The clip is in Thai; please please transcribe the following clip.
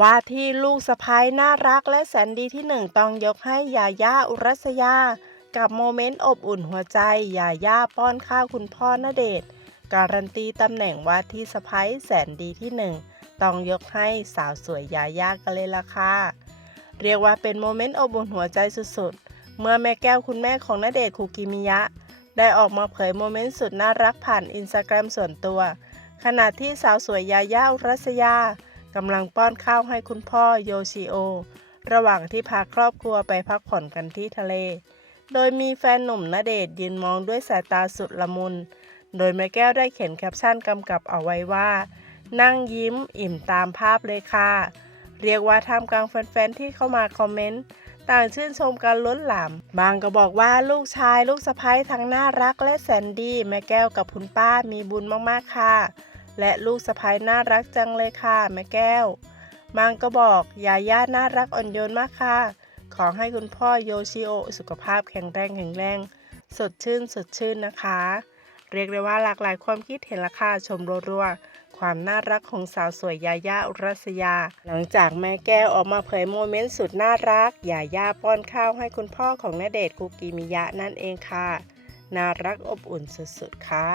ว่าที่ลูกสะพ้ายน่ารักและแสนดีที่หนึ่งต้องยกให้ยาย่าอุรัสยา กับโมเมนต์อบอุ่นหัวใจยาย่าป้อนข้าวคุณพ่อณเดชการันตีตำแหน่งว่าที่สะพ้ายแสนดีที่หนึ่งต้องยกให้สาวสวยยาย่ากันเลยล่ะค่ะ เรียกว่าเป็นโมเมนต์อบอุ่นหัวใจสุดๆ เมื่อแม่แก้วคุณแม่ของณเดชคุกิมิยะ ได้ออกมาเผยโมเมนต์สุดน่ารักผ่านอินสตาแกรมส่วนตัว ขณะที่สาวสวยยาย่าอุรัสยา กำลังป้อนข้าวให้คุณพ่อโยชิโอ ระหว่างที่พาครอบครัวไปพักผ่อนกันที่ทะเล โดยมีแฟนหนุ่มณเดชน์ยืนมองด้วยสายตาสุดละมุน โดยแม่แก้วได้เขียนแคปชั่นกำกับเอาไว้ว่า นั่งยิ้มอิ่มตามภาพเลยค่ะ เรียกว่าท่ามกลางแฟนๆที่เข้ามาคอมเมนต์ต่างชื่นชมกันล้นหลาม บางก็บอกว่าลูกชายลูกสะใภ้ทั้งน่ารักและแสนดี แม่แก้วกับคุณป้ามีบุญมากๆค่ะ และลูกสะใภ้น่ารักจังเลยค่ะแม่แก้วบางก็บอกยาย่าน่ารักอ่อนโยนมากค่ะ ขอให้คุณพ่อโยชิโอสุขภาพแข็งแรงแข็งแรง สดชื่นสดชื่นนะคะ เรียกได้ว่าหลากหลายความคิดเห็นละค่ะชมรัวๆความน่ารักของสาวสวยยาย่าอุรัสยา หลังจากแม่แก้วออกมาเผยโมเมนต์สุดน่ารักยาย่าป้อนข้าวให้คุณพ่อของณเดชน์คุกิมิยะนั่นเองค่ะ น่ารักอบอุ่นสุดๆค่ะ